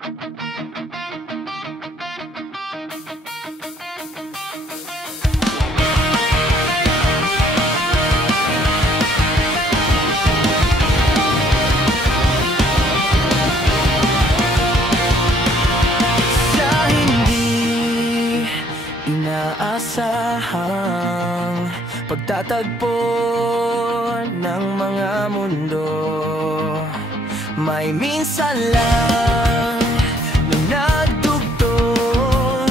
Sa hindi inaasahang pagtatagpo ng mga mundo, may minsan lang na nagdugtong,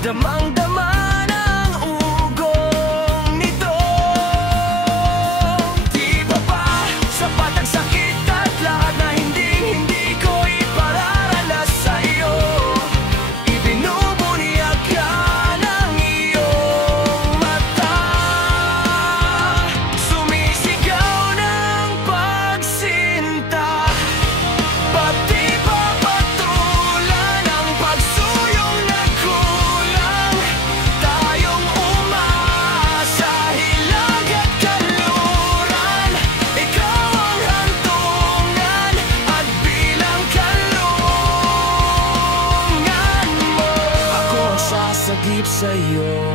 damang-dama ng ugong nito. Di ba ba sapat ang sakit at lahat na hindi ko ipararanas sa iyo? Ibinubuniag ka ng iyong mata, sumisigaw ng pagsinta, pati papatulan ang pagsuyong nagkulang. Tayong umasa, hilag at kanluran, ikaw ang hantungan at bilang kanlungan mo. Ako ang sasagip sa'yo,